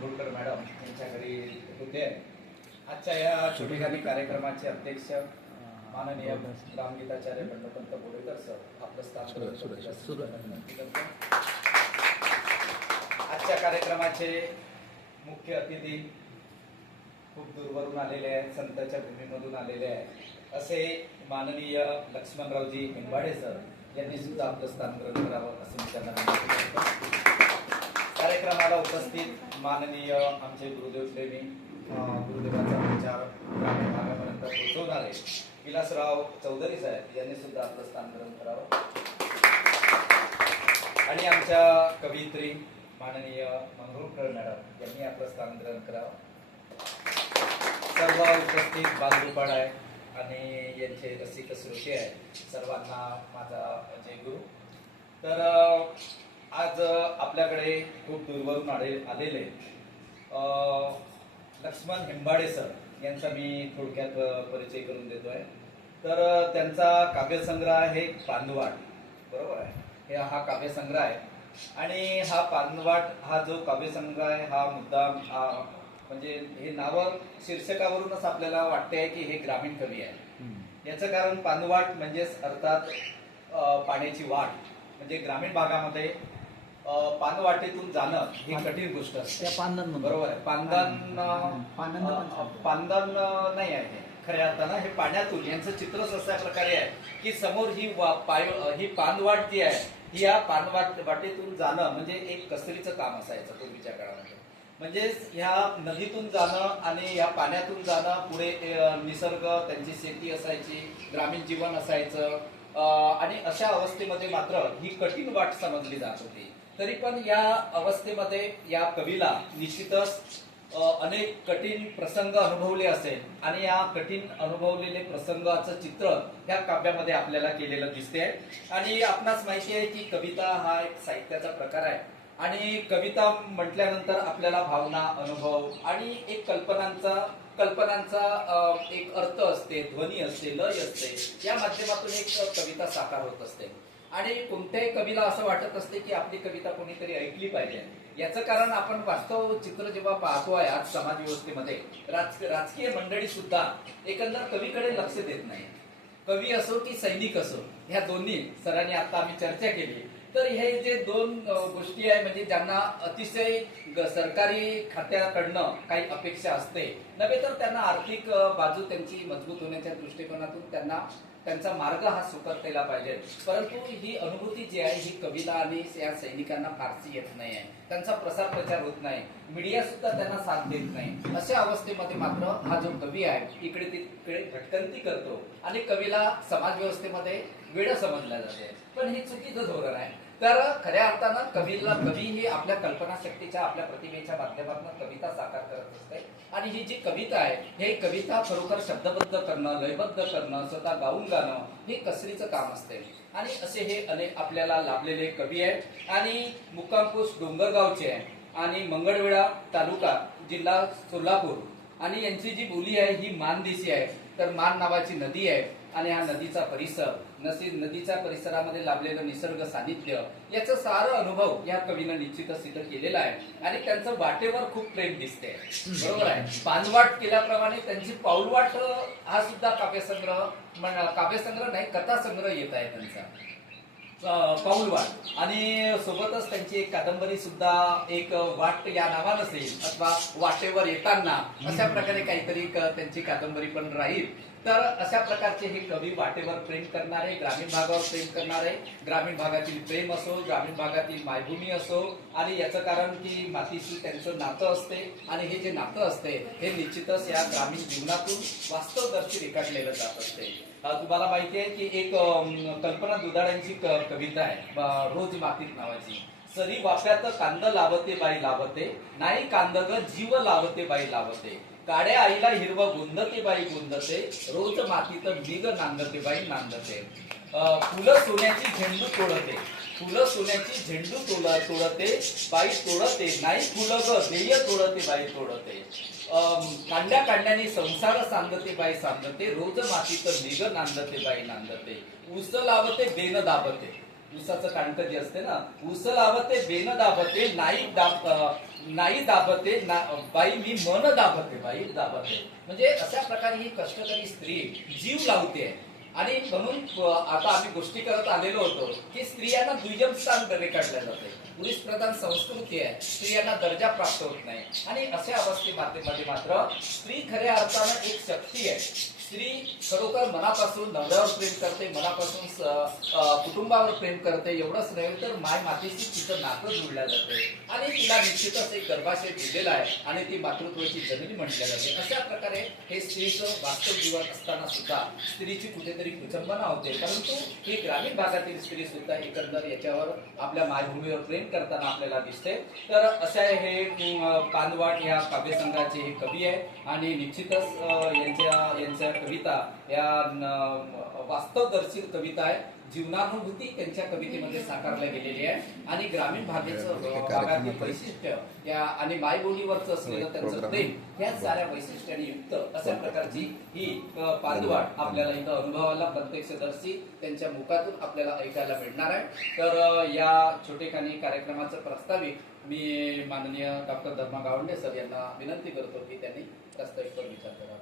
मंगरुळकर madam यांच्या घरी होते. आजच्या या छोटेखानी कार्यक्रमाचे अध्यक्ष माननीय रामगीताचार्य बंडपंत बोडेकर सर आपलं स्थान विनंती करतो. आजच्या कार्यक्रमाचे मुख्य अतिथी खूप दूरवरून आलेले आहेत संतांच्या भूमीमधून आलेले आहेत. असे माननीय लक्ष्मणरावजी हिंबाडे सर यांनी सुद्धा आपलं स्थान ग्रहण करावं असं मी त्यांना विनंती करतो. कार्यक्रमाला उपस्थित माननीय आमचे गुरुदेव प्रेमी गुरुदेवाचा विचार ग्रामीण भागापर्यंत पोहोचवणारे विलासराव चौधरी साहेब यांनी सुद्धा आपलं स्थान ग्रहण करावं. आणि आमच्या कवयित्री माननीय मंगरुळकर मॅडम यांनी आपलं स्थान ग्रहण करावं. सर्व उपस्थित बालगोपाळ आहे आणि यांचे रसिक श्रोते आहे सर्वांना माझा जय गुरु तर आज आपल्याकडे खूप दूरवरून आले आलेले. लक्ष्मण हेंबाडे सर यांचा मी थोडक्यात परिचय करून देतोय. तर अं, त्यांचा काव्यसंग्रह आहे पानवाट. बरोबर आहे? हे हा काव्यसंग्रह आहे. आणि हा पानवाट हा जो काव्यसंग्रह आहे हा मुद्दाम हा म्हणजे हे नाव शीर्षकावरूनच आपल्याला वाटते आहे की हे ग्रामीण कवी आहे. याचं कारण पानवाट म्हणजेच अर्थात पाण्याची वाट. म्हणजे ग्रामीण भागामध्ये पानवाटेतून जाणं ही कठीण गोष्ट असते म्हणतो. बरोबर आहे. पांदन अं, नाही आहे हे. खऱ्या अर्थानं हे पाण्यातून यांचं चित्रच अशा प्रकारे आहे की समोर ही पाय ही पानवाट जी आहे ही या पानवाट वाटेतून जाणं म्हणजे एक कसरीचं काम असायचं पूर्वीच्या काळामध्ये म्हणजेच ह्या नदीतून जाणं आणि या पाण्यातून जाणं पुढे निसर्ग त्यांची शेती असायची ग्रामीण जीवन असायचं आणि अशा अवस्थेमध्ये मात्र ही कठीण वाट समजली जात होती तरी पण या अवस्थेमध्ये या कवीला निश्चितच अनेक कठीण प्रसंग अनुभवले असेल आणि या कठीण अनुभवलेले प्रसंगाचं चित्र ह्या काव्यामध्ये आपल्याला केलेलं दिसते आणि आपणास माहिती आहे की कविता हा एक साहित्याचा प्रकार आहे. आणि कविता म्हटल्यानंतर आपल्याला भावना अनुभव आणि एक कल्पनांचा कल्पनांचा एक अर्थ असते ध्वनी असते लय असते या माध्यमातून एक कविता साकार होत असते. आणि कोणत्याही कवीला असं वाटत असते की आपली कविता कोणीतरी ऐकली पाहिजे. याचं कारण आपण वास्तव चित्र जेव्हा पाहतो आहे आज समाज व्यवस्थेमध्ये राज राजकीय मंडळी सुद्धा एकंदर कवीकडे लक्ष देत नाही. कवी असो की सैनिक असो ह्या दोन्ही सरांनी आता आम्ही चर्चा केली. तर हे जे दोन गोष्टी आहे म्हणजे ज्यांना अतिशय सरकारी खात्याकडनं काही अपेक्षा असते नव्हे तर त्यांना आर्थिक बाजू त्यांची मजबूत होण्याच्या दृष्टिकोनातून त्यांना त्यांचा मार्ग हा सुकरतेला पाहिजे. परंतु ही अनुभूती जी आहे ही कविता आणि या सैनिकांना फारशी येत नाही आहे. त्यांचा प्रसार प्रचार होत नाही. मीडिया सुद्धा त्यांना साथ देत नाही. अशा अवस्थेमध्ये मात्र हा जो कवी आहे इकडे तिकडे भटकंती करतो आणि कवीला समाज व्यवस्थेमध्ये वेळ समजल्या जाते. पण हे चुकीचं धोरण आहे. तर खऱ्या अर्थानं कवीला कवी ही आपल्या कल्पनाशक्तीच्या आपल्या प्रतिमेच्या माध्यमातून कविता साकार करत असते. आणि ही जी कविता आहे हे कविता खरोखर शब्दबद्ध करणं लयबद्ध करणं स्वतः गाऊन गाणं हे कसरीचं काम असते. आणि असे हे अनेक आपल्याला लाभलेले कवी आहेत. आणि मुक्कामपूस डोंगरगावचे आहे आणि मंगळवेढा तालुका जिल्हा सोलापूर. आणि यांची जी बोली आहे ही मानदेशी आहे. तर मान नावाची नदी आहे. आणि हा नदीचा परिसर. नसी नदीच्या परिसरामध्ये लाभलेलं निसर्ग सानिध्य याचा सारा अनुभव या कवीनं निश्चितच सिद्ध केलेला आहे. आणि त्यांचं वाटेवर खूप प्रेम दिसते बरोबर आहे. पानवाट केल्याप्रमाणे त्यांची पाऊलवाट हा सुद्धा काव्यसंग्रह काव्यसंग्रह नाही कथासंग्रह येत आहे त्यांचा. पाऊलवाट. आणि सोबतच त्यांची एक कादंबरी सुद्धा एक वाट या नावानं असेल अथवा वाटेवर येताना अशा प्रकारे काहीतरी त्यांची कादंबरी पण राहील. तर अशा प्रकारचे हे कवी वाटेवर प्रेम करणारे ग्रामीण भागावर प्रेम करणारे ग्रामीण भागातील प्रेम असो ग्रामीण भागातील मायभूमी असो आणि याचं कारण की मातीशी त्यांचं नातं असते आणि हे जे नातं असते हे निश्चितच या ग्रामीण जीवनातून वास्तवदर्शी रेखाटलेलं जात असते. तुम्हाला माहिती आहे की एक कल्पना दुधाड्यांची कविता आहे रोज मातीत नावाची. सरी वाफ्यात कांद लावते बाई लावते नाही कांद ग जीव लावते बाई लावते. काड्या आईला हिरव गुंदते बाई गुंदते रोज मातीत मिग नांदते बाई नांदते. फुलं सोन्याची झेंडू तोडते फुलं सोन्याची झेंडू तोड तोडते बाई तोडते नाही फुलं ग देय तोडते बाई तोडते. कांड्या कांड्याने संसार सांगते बाई सांगते रोज मातीत मिग नांदते बाई नांदते. उस लावते बेन दाबते. ऊसाचं कांड जे असते ना ऊस लावते बेन दाबते नाही दाब नाही दाबते ना- बाई मी मन दाबते बाई दाबते. म्हणजे अशा प्रकारे ही कष्टकरी स्त्री जीव लावते. आणि म्हणून आता आम्ही गोष्टी करत आलेलो होतो की स्त्रियांना दुय्यम स्थान रेखाटलं जाते. पुरुष प्रधान संस्कृती आहे. स्त्रियांना दर्जा प्राप्त होत नाही. आणि अशा अवस्थेमध्ये मात्र स्त्री खऱ्या अर्थानं एक शक्ती आहे. स्त्री खरोखर मनापासून नवऱ्यावर प्रेम करते मनापासून कुटुंबावर प्रेम करते एवढंच नव्हे तर माय मातेशी तिचं नातं जुळलं जाते. आणि तिला निश्चितच एक गर्भाशय दिलेला आहे आणि ती मातृत्वाची जमीन म्हटल्या जाते. अशा प्रकारे हे स्त्रीचं वास्तव जीवन असताना सुद्धा स्त्रीची कुठेतरी कुचंबना होते. परंतु ही ग्रामीण भागातील स्त्री सुद्धा एकंदर याच्यावर आपल्या मायभूमीवर प्रेम करताना आपल्याला दिसते. तर अशा हे अं, पानवाट या काव्यसंघाचे हे कवी आहे. आणि निश्चितच यांच्या यांच्या कविता या वास्तवदर्शी कविता आहे. जीवनानुभूती त्यांच्या कवितेमध्ये साकारल्या गेलेली आहे. आणि ग्रामीण भागेचं भागातील वैशिष्ट्य या आणि मायबोलीवरचं असलेलं त्यांचं प्रेम ह्या साऱ्या वैशिष्ट्याने युक्त अशा प्रकारची ही पांदवाट आपल्याला इथं अनुभवाला प्रत्यक्षदर्शी त्यांच्या मुखातून आपल्याला ऐकायला मिळणार आहे. तर या छोटेखानी कार्यक्रमाचं प्रस्ताविक मी माननीय डॉक्टर धर्मा गावंडे सर यांना विनंती करतो की त्यांनी प्रस्ताविक विचार करावा.